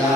ย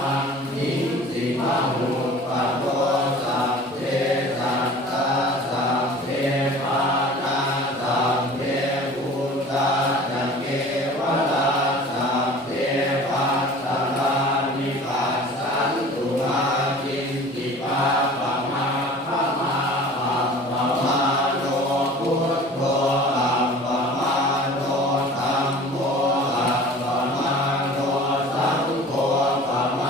ทังหิงสิมะหุปะโตสัพเพสัตตาสัพเพปานาสัพเพพุทธาจะเกวลาสัพเพปัสสะลานิปัสสันตุมาจินติปาปะมาภะมาอัปปะมาโนพุทโธอัปปะมาโนธัมโมอัปปะมาโนสังโฆปะมา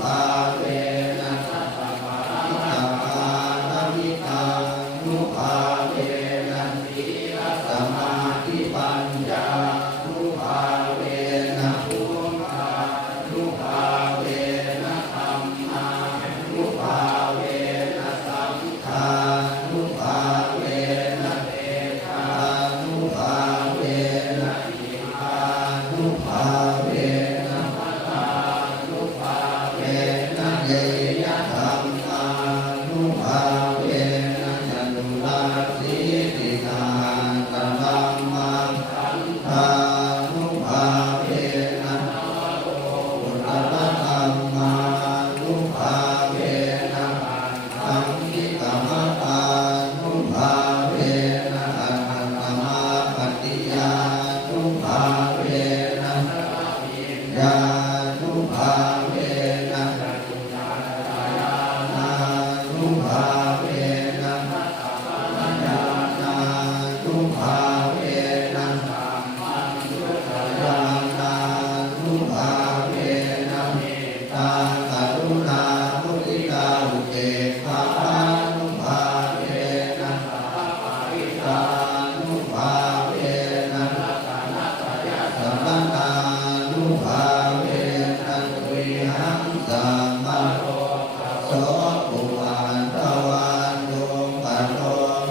ภาเวนะสัพพะทิตานามิตังนุภาเวนะสีลสมาธิปัญญานุภาเวนะภูมิภานุภาเวนะธรรมานุภาเวนะสังฆานุภาเวนะเตชะนุภาเวนะอิทานุภาเวนะมัตตานุภาเวนะเยยะธรรมานุภาเวนะจตุราสีติสาตธัมมังคันธานุภาเวนะอุตตะธัมมานุภาเวนะอังคิกามตานุภาเวนะอัตตมาปฏิยานุภาเวนะยานุภาเวนะนานุภาเวนะญาณานุภาเวนะญาณานุภาเวนะเมตตากรุณามุทิตาอุเบกขานุภาเวนะตานุภาเวนะสัมปันนานุภาเวนะตุยหังสัมมาโรโสปุวันตวันโยปันโน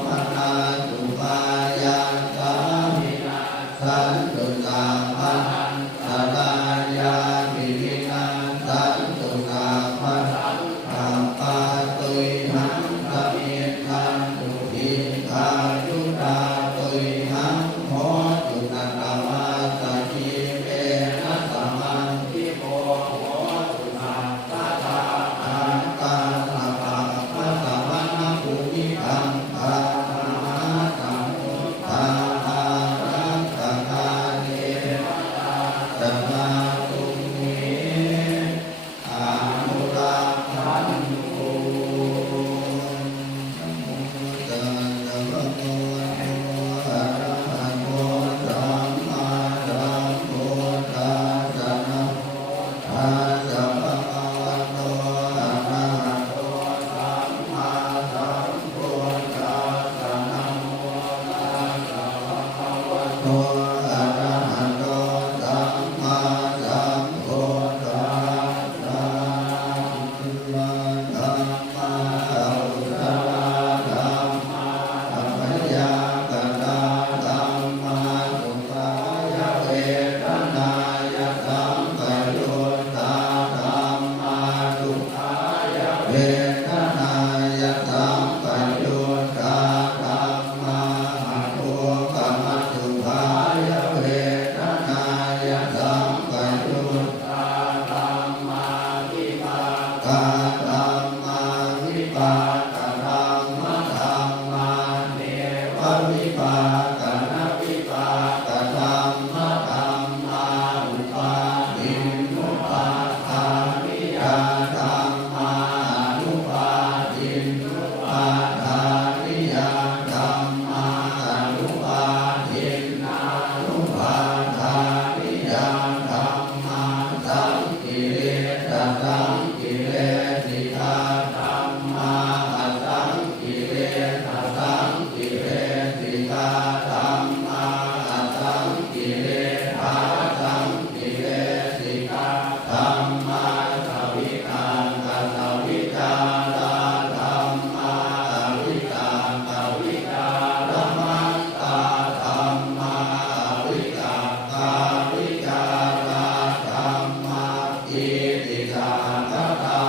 มนาตุมายังสามินาสันตุสัมปันสัลาญาปิวินันสันตุสัมปันธัมปาตุยหังสมิทันตุทิคายุตาตุยหังโหตุนันตมาสจิเวนะสมันทิโพโหตุนาตถาอังกาสภะพะสมณภูมิคังคานาสัมมุตตาอารังกตาเนสัมมาตุเมอานุรักขันตุนะโมตัสสะภะคะวะโตอะระหะโตสัมมาสัมพุทธัสสะนะโมตัสสะภะคะวะโตอะระหะโตสัมมาสัมพุทธัสสะนะโมตัสสะภะคะวะโตอะระหะโตสัมมาสัมพุทธัสสะอิมังธัมมาอุตตรธัมมาอัปปยากตาธัมมาสุขายเวทนายสัมปยุตตาธัมมาทุกขายเวทนายสัมปยุตตาธัมมาอทุกขมสุขายเวทนายสัมปยุตตาธัมมาวิปากาธัมมาวิปากาธัมมาธัมมาเนววิปากานะวิปากาธัมมาธัมมาอุปาทินุปาทานิยาธัมมาอนุปาทินุปาทานิยาธัมมาอนุปาทินานุปาทานิยาธัมมาสังกิเลสสังกิเลสิกาธัมมาอสังกิเลสสังกิเลสิกาธัมมาอสังกิเลสสังกิเลสิกาธัมมาสวิตังสวิจาราธัมมาอวิตังวิจารมัตตาธัมมาอวิตังวิจาราธัมมาอิติสังฆทา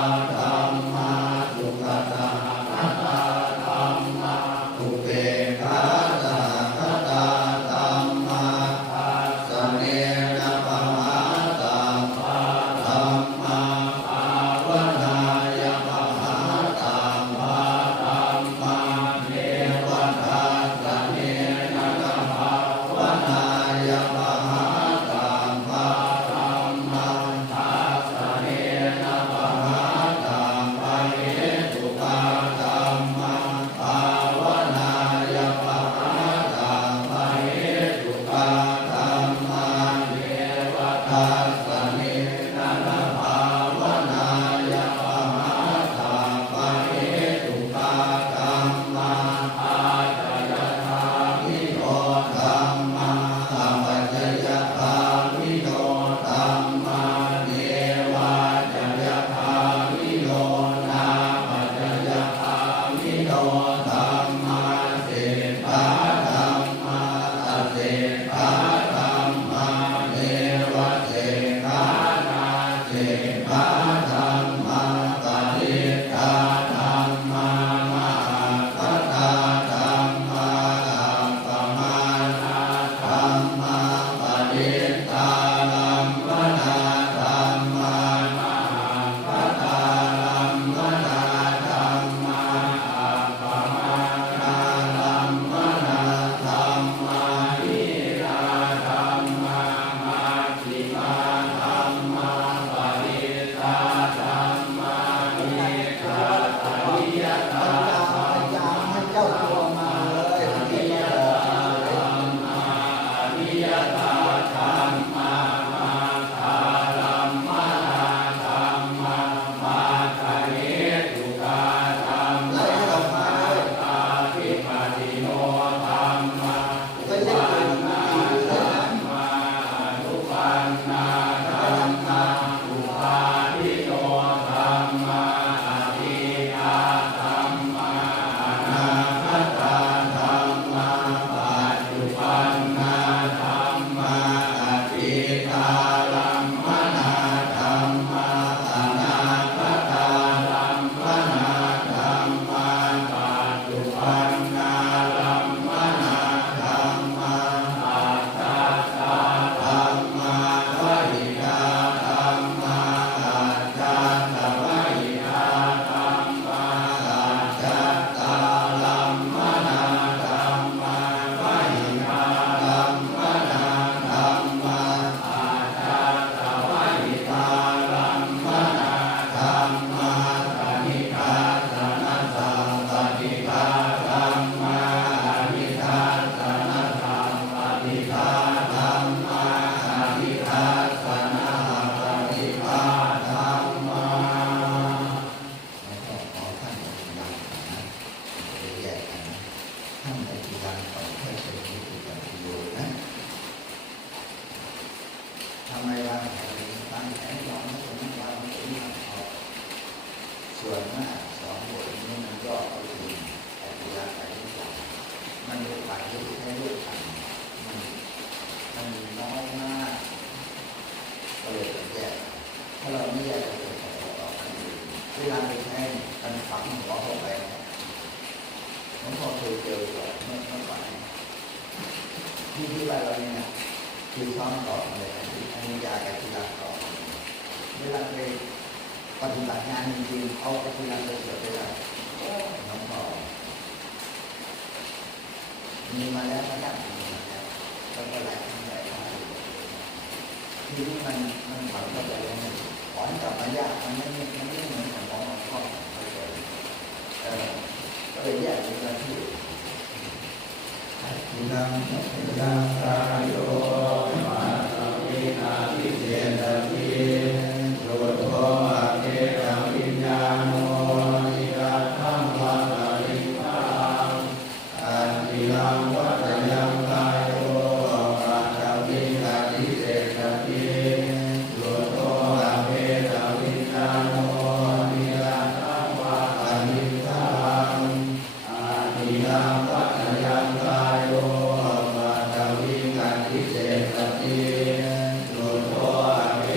ส่วนมากสองบทนี้มันก็เอาถึงแต่เวลาไปที่หลังมันมีฝ่ายที่ใช้รูปธรรมมันน้อยมากก็เลยต้องแยกถ้าเราไม่แยกเราจะประกอบกันอยู่เวลาไปใช้มันฝังหัวเข้าไปผมพอเคยเจอก่อนเมื่อก่อนที่ว่าเราเนี่ยคือซ้อมต่อเลยอันนี้ยากับกีฬาต่อเวลาไปปฏิบัติงานจริงๆเอากีฬาไปเสียไปแล้วน้องต่อมีมาแล้วมาได้มีมาแล้วแล้วก็หลายครั้งหลายคราวทีนี้มันฝังเข้าไปแล้วมันถอนกลับมายากมันไม่เหมือนของหลวงพ่อก็เลยแยกเป็นหน้าที่นังยังกายโยมาสมินาทิเจนติโยโทอาเกตังวิญญาโนนิรัตถังวัตติตังอันติลังวัตยังกายโยมาสมินาทิเจนติโยโทอาเกตังวิญญาโนนิรัตถังวัตติตังอันติลังวัตยังกายโยมาสมินาทิเจนติโยโทอาเก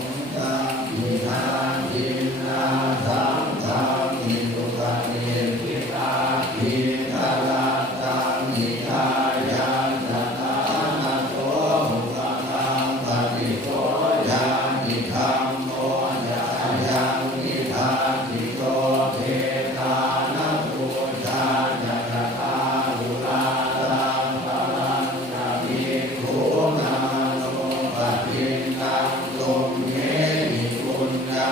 งกังอินาทินาสังฆังอิทุกะเนพิตาภิกะละตังนิทายังสัตตานะโตมุขตังปฏิโสยานิธรรมโมยายังนิทาติโตเทตานะปุจจายัตตาลุลาลังปะลังนะภิกขุนาโนปะทินตังตุมเมหิปุญญา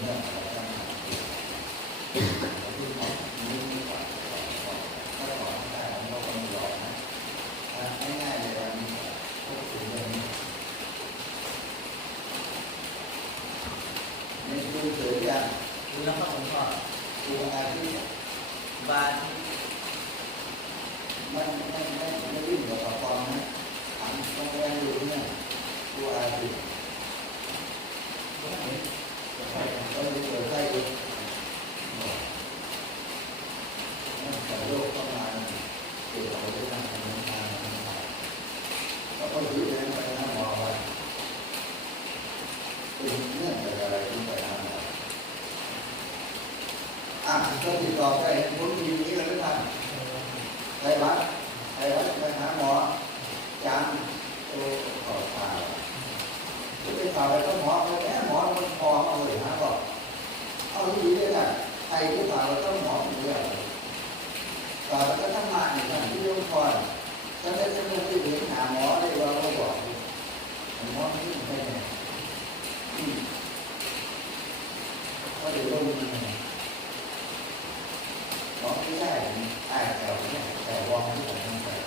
เรื่องอะไรต่างๆที่นี่ก่อนถ้าก่อนได้เราก็ไม่ยอมนะง่ายๆเลยวันนี้พูดถึงเรื่องนี้ในดูเสืออย่างดูแล้วก็ผมก็ดูอาชีพบ้านมันไม่วิ่งกับปะปองนะต้องแรงดูเนี่ยดูอาชีพก็ดูเสือใกล้ดูแต่โลกเข้ามาเกี่ยวกับเรื่องการทำงานแล้วก็ถือเป็นไปนะหมอว่าเป็นเรื่องอะไรที่ไปทำก็ติดต่อไปผมทีนี้แล้วไม่ทันไปวัดไปหาหมอจานตัวขอข่าวไปข่าวไปก็หมอไปแค่หมอมันพอเอาเลยหาบอกเอาดีเลยนะไอ้ที่ข่าวเราต้องหมออยู่แล้วข่าวก็ทำงานอย่างนั้นที่โรงพยาบาลฉันได้ฉันได้ที่เห็นหาหมอได้เราก็บอกหมอที่ไม่ได้ก็เดี๋ยวลงnó cái này ai kéo cái này kéo qua cái này không phải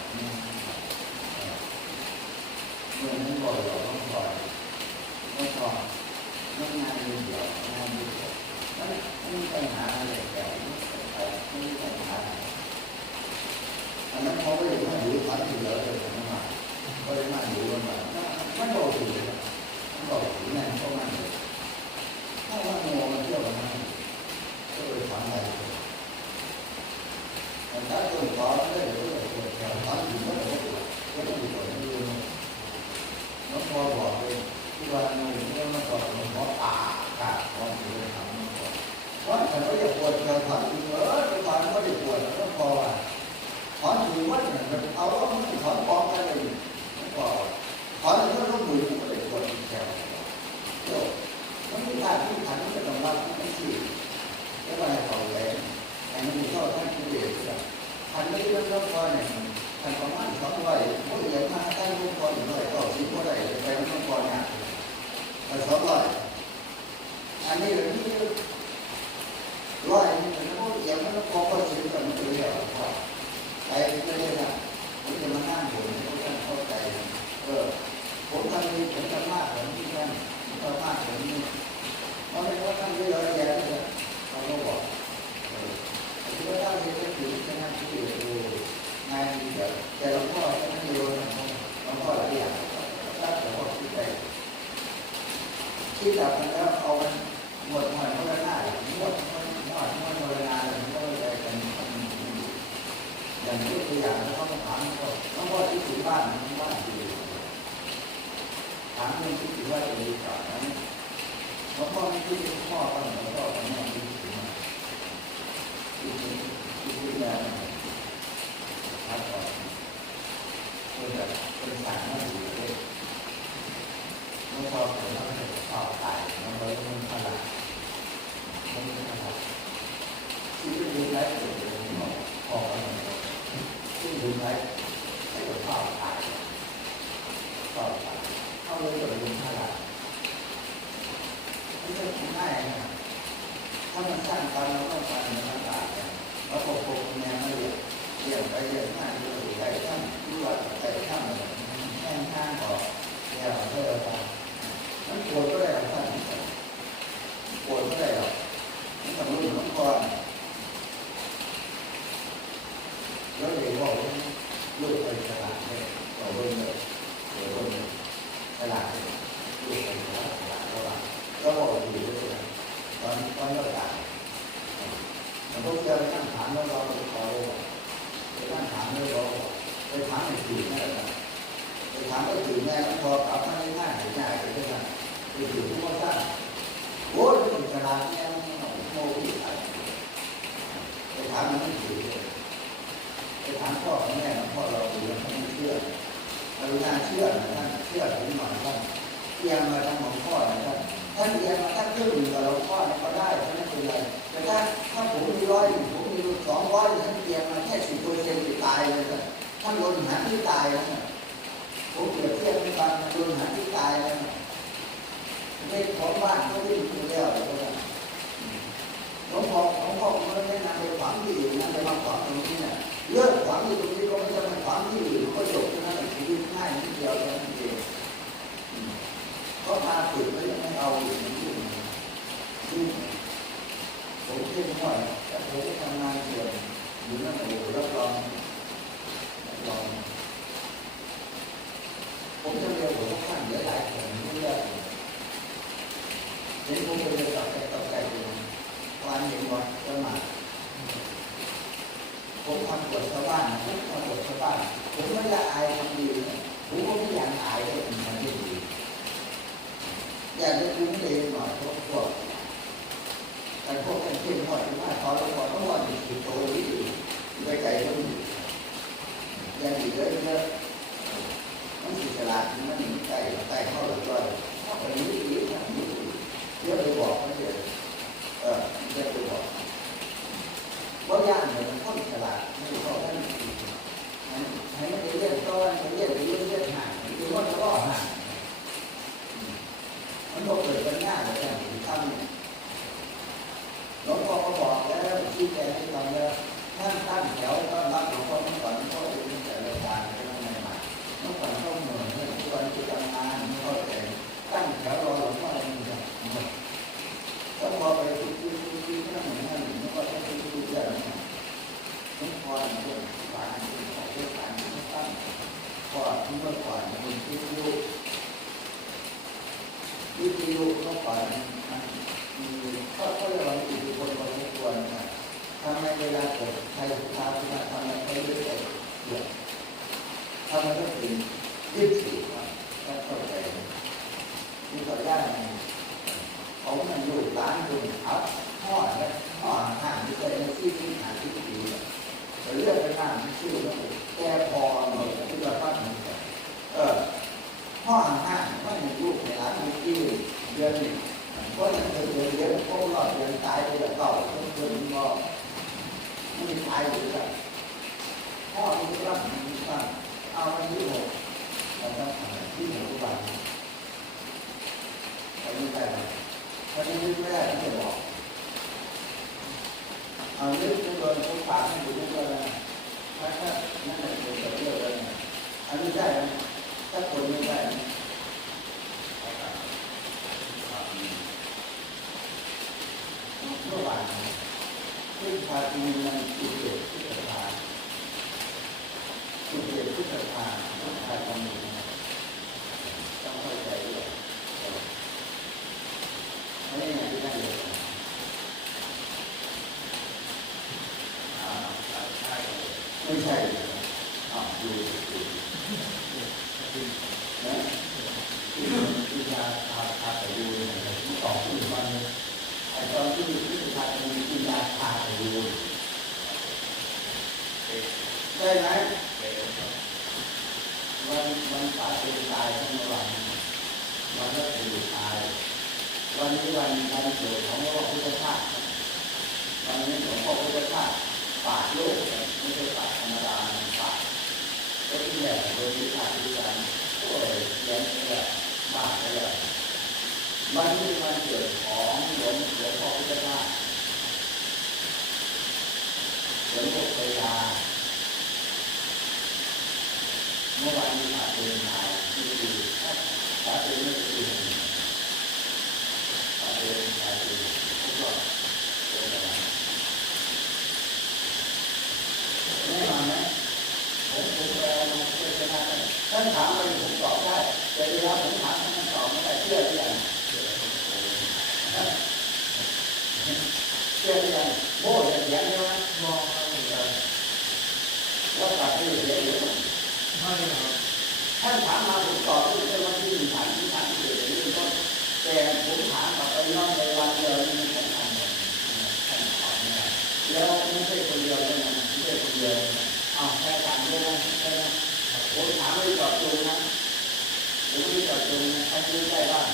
mình không gọi nó không gọi nó còn nó ngay như vậy nó không phải hạ để kéo nó phải không phải hạ nó không có gì mà đủ phải thì đỡ được nó mà có đến mà đủ mà nó đồ thì nó đồ thì này không ăn được không ăn ngồi mà chưa mà ăn tôi khoảng này các tôi có cái điều là theo toán thì rất là cái điều là nó coi bỏ đi cái đoàn này nó còn nó cả con người làm nó phải có điều quật theo toán thì nữa cái toán có điều quật nó coi toán thì mất là mình áo nó không toán con cái này nó coi toán thì nó mùi cũng có điều quật theo rồi nó như ta khi thắng cái đồng bạc cái gì cái bài học đấy anh mình cho các cái điều thành cái lớp coi này thành có mắt có vậy mỗi giờ hai tay không còn người có chỉ có đầy về không còn nhà là sáu rồi anh đi là như loại nó có giờ nó có chỉ cần tự hiểu đây cái đây là những cái mà ăn của những cái con cày cũng tham đi cũng tham mát cũng đi tham mát cũng đi nó mới có tham đi rồi vậy thôi không có bỏ chúng ta đang thấy cái chuyện cái năm cái điều ngay bây giờ để nó có cái nhiều nó có là gì tất cả mọi thứ đây khi đọc nó ông một ngoài nó là lại một ngoài là nó là cần dần cái bây giờ nó không phản nó có cái thứ ba nó có gì phản nên cái thứ ba là gì cả nó có cái kho còn nó có cái nàyที่จะทำต่อเพื่อเป็นสารมาอยู่เลยเมื่อพอถึงเราจะต่อตายมันเลยมันขนาดที่เป็นดูได้เป็นพอแล้วที่ดูได้ให้เราต่อตายเข้าเลยจะเป็นขนาดไม่ใช่ง่ายนะถ้ามันสร้างการเราต้องการมันต่างกันแล้วพอพวกแม่ไม่เรียนไปเรียนมาดูไปท่านด้วยไปท่านแห้งข้างก็เดี๋ยวเธอไปมันปวดก็ได้หรอกท่านปวดก็ได้หรอกมันทำรุ่นน้องก่อนแล้วเดี๋ยวบอกลูกไปฉลาดเนี่ยบอกเบิ้ลเลยเดี๋ยวเบิ้ลฉลาดลูกไปฉลาดก็ว่าก็บอกอยู่ด้วยตอนเลิกด่ามันต้องเจอตั้งฐานแล้วเราไปขอไปตั้งฐานแล้วเราไปถามไอ้ตื่นแม่ไปถามไอ้ตื่นแม่แล้วพอกลับมาในง่ายง่ายไปด้วยกันไปตื่นทุกวันตั้งโอ้ยมันฉลาดแม่โม่ที่ไหนไปถามมันไม่ตื่นไปถามพ่อแม่พ่อเราตื่นเขาไม่เชื่อกรุณาเชื่อนะท่านเชื่อถึงหน่อยท่านเตียงมาทำของพ่อนะท่านถ้าเรียนมาถ้าเครื่องดื่มกับเราข้อนี้ก็ได้ไม่เป็นไรแต่ถ้าผมมี100ผมมี200ท่านเรียนมาแค่10%ตายเลยนะท่านโดนหาที่ตายแล้วนะผมเปรียบเทียบเป็นการโดนหาที่ตายแล้วนะไม่ของบ้านก็วิ่งอยู่แล้วเลยนะ หลวงพ่อไม่แนะนำไปขวางที่อื่นนะไปมาขวางตรงนี้เนี่ยเลิกขวางที่ตรงนี้ก็ไม่จะมาขวางที่อื่นก็จบนะชีวิตง่ายนิดเดียวเท่านั้นเองก็มาฝึกแล้วยังไม่เอาอยู่ยุ่งผมเข้มงวดแต่ผมทำงานเดือนอยู่นั่นโอ้โหรับรองผมจะเรียนผมก็ข้างเยอะหลายคนไม่เยอะเห็นผมไปเรียนต่อใจอยู่วันเห็นวันก็มาผมทำบทชาวบ้านผมทำบทชาวบ้านผมไม่ละอายทำดีผมก็ไม่อยากอายเลยผมทำดีอยากจะคุ้มเองหน่อยพวกแต่พวกกันเข้มงวดมากพอแล้วพอต้องว่าอยู่โตนี้ไปไกลก็อยู่ยังอีกเยอะมันสิฉลาดมันหนีไก่เข้าหรือว่าถ้าไปนี้นะเยอะไปบอกมันเยอะเยอะไปบอกว่าย่างเนี่ยมันค่อนฉลาดไม่พอท่านให้มันเรียนต้นมันเรียนไปเรื่อยๆห่างหรือว่าจะล่อห่างมันโดนเกิดปัญญาอะไรอย่างนี้ทำเนี่ยหลวงพ่อก็บอกแล้วชี้แจงให้ฟังแล้วท่านตั้งแถวต้อนรับหลวงพ่อเมื่อก่อนเขาเป็นแต่ละการเป็นอะไรใหม่เมื่อก่อนเขาเหนื่อยเมื่อก่อนที่ทำงานไม่เข้าใจตั้งแถวรอหลวงพ่ออะไรอย่างเงี้ยแล้วพอไปทุกนั่งไม่ก็ต้องทุกเรื่องหลวงพ่อเรื่องฝ่ายเรื่องของเรื่องการตั้งก่อนเมื่อก่อนมันวิทยุเมื่อก่อนเขาเรียกว่าอิทธิพลพอสมควรนะทำไมเวลาเกิดใครสุภาพนะทำไมเขาเรื่อยๆทำไมต้องถึง24ครับเข้าใจมีต่อยากเขามันอยู่ร้านคุณเอาห่อและห่อห่างที่เคยในที่หาที่ดีแต่เลือกไปมากไม่ชื่อว่าแก้พอหน่อยที่เราปั้นห่อห่างว่ามีลูกในร้านมีที่เดือนหนึ่งเพราะอย่างเดือนพวกเราเดือนตายไปแล้วเก่าเดือนก็ไม่ตายอยู่แล้วพ่อที่รับมีตั้งเอาไปที่หกแล้วก็ที่หกบาทไปไม่ได้ถ้าที่นึกไม่ได้ที่จะบอกเอาเรื่องโดนทุกปากให้ดูด้วยนะถ้านั่นเป็นตัวเลือกเลยอันนี้ได้ไหมถ้าคนไม่ได้เมื่อวานที่พาทีมันจุดเด็ดที่สภาจุดเด็ดที่สภาต้องพาทำอยู่ต้องเข้าใจด้วยไม่ได้ไงที่ได้เลยไม่ใช่ดูนะที่ยาพาไปดูต่อขึ้นวันตอนที่ที่พาไปดูที่ยาพาไปดูได้ไหมวันป่าเป็นตายทั้งวันวันก็เป็นตายวันนี้วันเกิดของพระพุทธเจ้าวันนี้ของพระพุทธเจ้าป่าโลกไม่ใช่ป่าธรรมดาป่าก็ที่แหลกโดยที่ขาดที่การโอ้ยแย่เลยบ้าเลยวันนี้วันเกิดของหลวงพ่อพุทธเจ้าหลวงพ่อพยาเมื่อวานนี้ป่าเป็นตายที่ดีป่าเป็นไม่ดีป่าเป็นตายดีทุกรอบเป็นอะไรแน่นอนไหมผมแปลมาเพื่อจะได้ท่านถามอะไรผมตอบได้แต่เวลาผมถามท่านตอบไม่ได้เชื่อหรือยังเชื่อหรือยังโม่จะเสียงใช่ไหมมองว่าตัดให้เสียหรือไม่ท่านถามมาผมตอบไม่ใช่ว่าที่ถามที่เกิดเรื่องต้นแต่ผมถามกับไปย้อนในวันเดียวนี่ท่านทำท่านตอบไม่ได้แล้วไม่ใช่คนเดียวเลยนะไม่ใช่คนเดียวแค่ถามด้วยนะใช่ไหมผมถามไม่ตอบตรงนะผมไม่ตอบตรงนะท่านรู้ได้บ้าง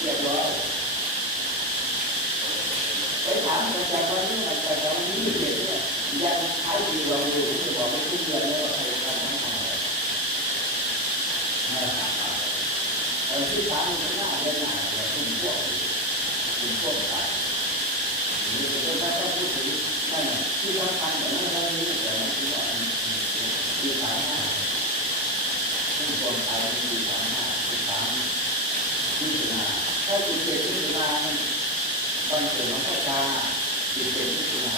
เรียบร้อยไปถามแต่วันนี้แต่วันนี้เด็กเนี่ยยังใช้ดีเราอยู่ที่บอกไม่ขึ้นเดือนแล้วใครทำอะไรที่ถามมันหน้าเดือนหน้าแต่คุณพวกตาย ถ้าพูดถึงนั่นที่สำคัญแต่ไม่ได้นี้แต่ที่ว่าที่สามห้าผู้คนไทยที่สามห้าที่สามที่สุนาถ้าจุดเด่นที่สุนาวันเกิดหลวงพ่อจาจุดเด่นที่สุนา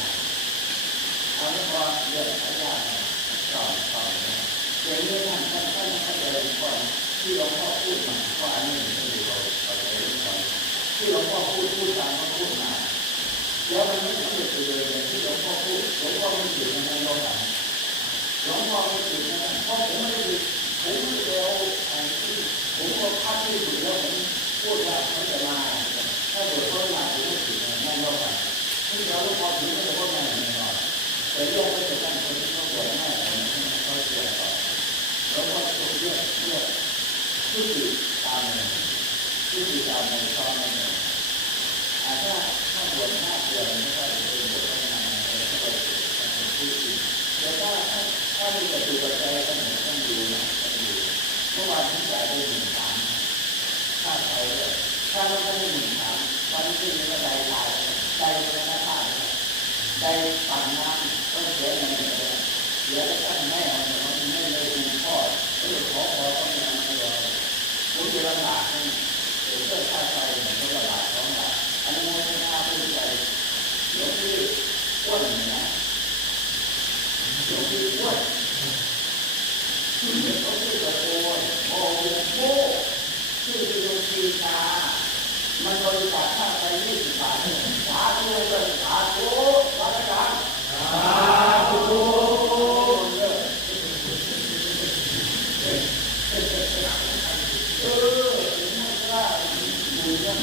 เอาไม่พอเยอะขยายต่ออย่างนี้ท่านเข้าใจก่อนที่หลวงพ่อพูดมาว่าอันนี้คือเราใจก่อนที่หลวงพ่อพูดตามเขาพูดมาแล้วมันไม่สำเร็จเลยอย่างที่หลวงพ่อพูดหลวงพ่อไม่ติดในโลกนั้นหลวงพ่อไม่ติดนะเพราะผมไม่ได้เอาอันที่ผมก็คัดที่สุดแล้วผมพูดว่าเขาจะมาถ้าเกิดเขามาผมไม่ติดในโลกนั้นที่เราหลวงพ่อถึงจะว่าไม่แน่นอนแต่โยกไม่จะตั้งคนที่เขาปวดแน่เขาเสียต่อแล้วก็ต้องเลือกผู้ติดตามในตอนนั้นถ้าบวช5 เดือนไม่ได้เป็นบวชนานก็ไปเป็นผู้ติดแต่ถ้ามีกระดูกกระใจก็เหมือนต้องดูนะต้องดูเมื่อวานที่จ่ายไป13,000ค่าไฟเลยถ้าเราไม่ได้13,000วันที่นี้ก็ได้เป็นหน้าท่าได้ปั่นน้ำก็เสียเงินเลยเสียแล้วท่านแม่เราไม่เลยดูพ่อก็เลยขอต้องมีอะไรเลยผมจะลำบากให้เพื่อค่าไฟเหมือนกับ2 บาทอันนี้ไม่น่าพูดใจเดี๋ยวที่อ้วนนะเดี๋ยวที่อ้วนที่เดี๋ยวเขาพูดกับโอนโอ้โหชื่อที่โรงพยาบาลมันบริจาคค่าไฟ20 บาทสาธุเลยสาธุวัดกันสาธุถึงไม่กล้าดูเรื่อง